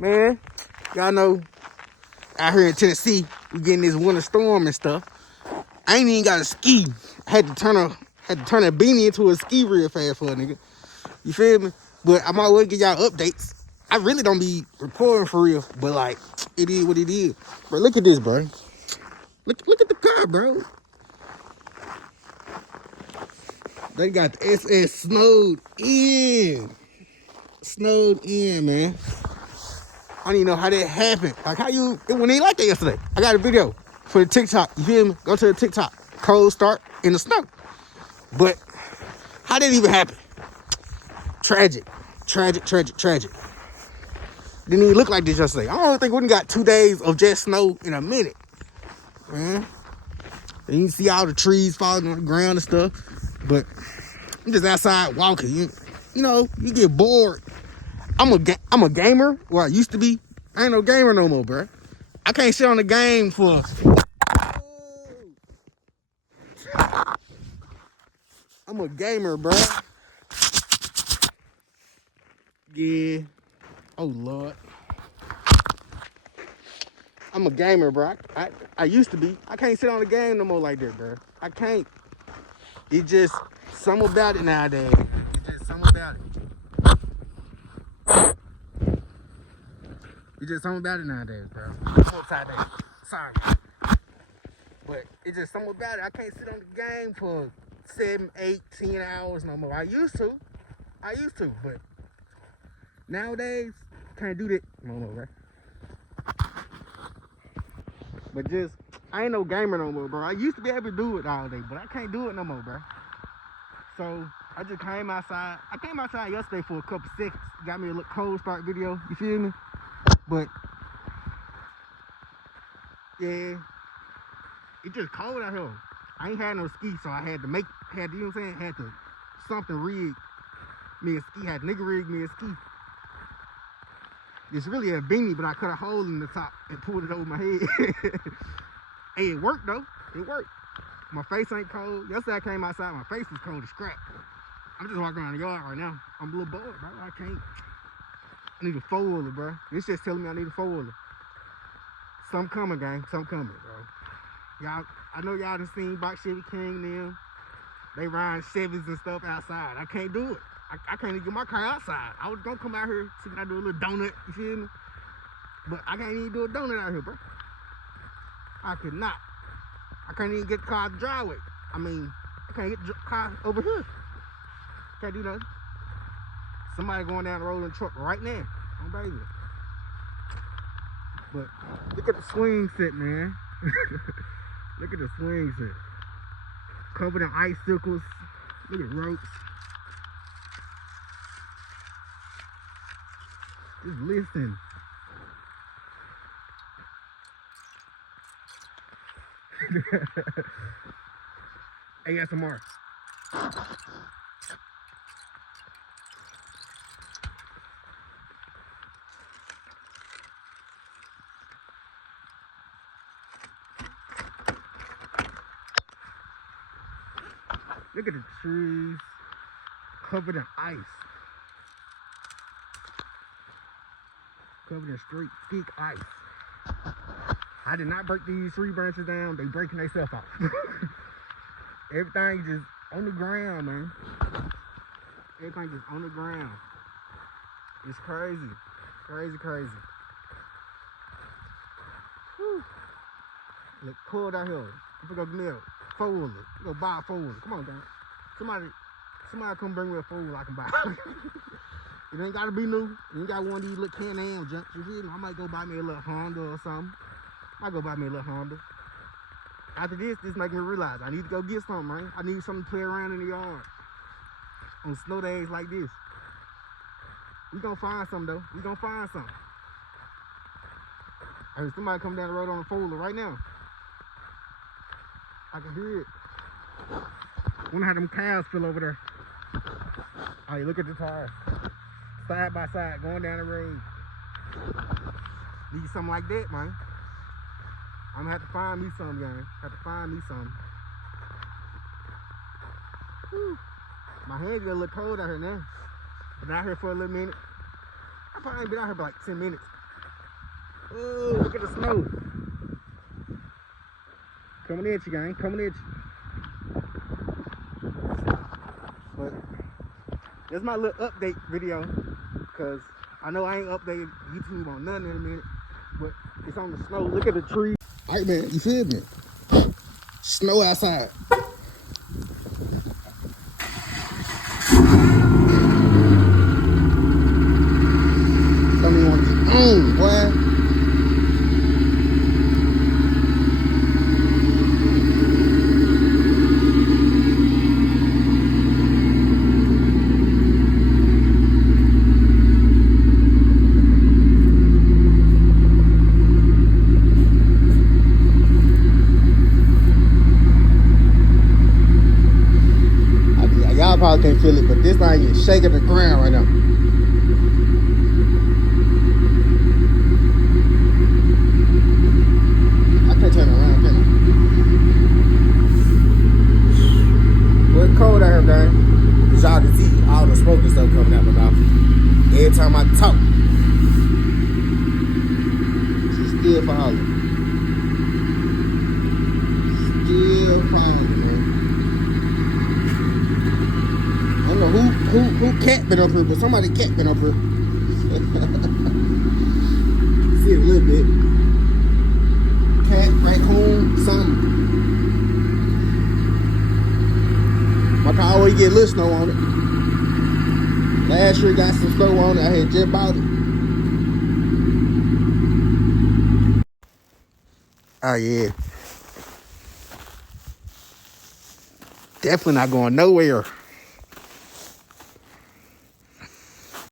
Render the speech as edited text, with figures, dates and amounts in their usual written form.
Man, y'all know out here in Tennessee, we getting this winter storm and stuff. I ain't even got a ski. I had to turn a beanie into a ski real fast for a nigga. You feel me? But I'm always give y'all updates. I really don't be reporting for real, but like it is what it is. Bro, look at this, bro. Look at the car, bro. They got the SS snowed in. Snowed in, man. I don't even know how that happened. Like how it went ain't like that yesterday. I got a video for the TikTok. You feel me? Go to the TikTok. Cold start in the snow. But how did it even happen? Tragic. Tragic. Didn't even look like this yesterday. I don't think we got 2 days of just snow in a minute. Man. And you can see all the trees falling on the ground and stuff. But I'm just outside walking. You know, you get bored. I'm a gamer, where I used to be. I ain't no gamer no more, bro. I can't sit on the game for. I'm a gamer, bro. Yeah. Oh Lord. I'm a gamer, bro. I used to be. I can't sit on the game no more like that, bro. I can't. It just something about it nowadays. It's just something about it. It's just something about it nowadays, bro. I'm upside down. Sorry. But it's just something about it. I can't sit on the game for 7, 8, 10 hours no more. I used to, but nowadays, can't do that no more, bro. But just, I ain't no gamer no more, bro. I used to be able to do it all day, but I can't do it no more, bro. So, I just came outside. I came outside yesterday for a couple seconds. Got me a little cold start video, you feel me? But, yeah, it's just cold out here. I ain't had no ski, so I had to, you know what I'm saying? Had to, something rig me a ski. Had nigga rig me a ski. It's really a beanie, but I cut a hole in the top and pulled it over my head. Hey, it worked though. It worked. My face ain't cold. Yesterday I came outside, my face was cold as crap. I'm just walking around the yard right now. I'm a little bored, bro. I need a four-wheeler, bro. This just telling me I need a four-wheeler. Something coming, gang. Something coming, bro. Y'all, I know y'all done seen Box Chevy King them. They ride Chevys and stuff outside. I can't do it. I can't even get my car outside. I was gonna come out here, see if I do a little donut, you feel me? But I can't even do a donut out here, bro. I could not. I can't even get the car out the driveway. I mean, I can't get the car over here. Can't do nothing. Somebody going down the road in the truck right now. Oh, baby. But look at the swing set, man. Look at the swing set. Covered in icicles. Look at ropes. Just listen. ASMR. Look at the trees covered in ice. Covered in straight thick ice. I did not break these tree branches down. They breaking themselves off. Everything just on the ground, man. Everything just on the ground. It's crazy. Crazy. Whew. Look cold out here. I'm gonna go get me a four-wheeler. Go buy a four-wheeler. Come on, gang. Somebody come bring me a four-wheeler I can buy. It ain't gotta be new. You ain't got one of these little Can-Am jumps, you feel me? I might go buy me a little Honda or something. After this making me realize I need to go get something, man. I need something to play around in the yard on snow days like this. We gonna find something though. I heard somebody come down the road on a four-wheeler right now. I can hear it. Wonder how them cows feel over there. Oh, you look at the tires. Side by side, going down the road. Need something like that, man. I'm gonna have to find me some, gang. Whew. My hands get a little cold out here now. Been out here for a little minute. I probably ain't been out here for like 10 minutes. Oh, look at the snow. Coming at you, gang. Coming at you. But that's my little update video. Because I know I ain't updated YouTube on nothing in a minute. But it's on the snow. Look at the trees. All right, man. You feel me? Snow outside. Don't even want to get on, boy. Y'all probably can't feel it, but this thing is shaking the ground right now. I can't turn around, can I? Well, it's cold out here, gang. As y'all can see, all the smoke and stuff coming out my mouth. Every time I talk, she's still falling. Still falling, man. I don't know who cat been up here, but somebody cat been up here. See it a little bit. Cat, raccoon, something. My car always get a little snow on it. Last year got some snow on it. I had just bought it. Oh yeah. Definitely not going nowhere.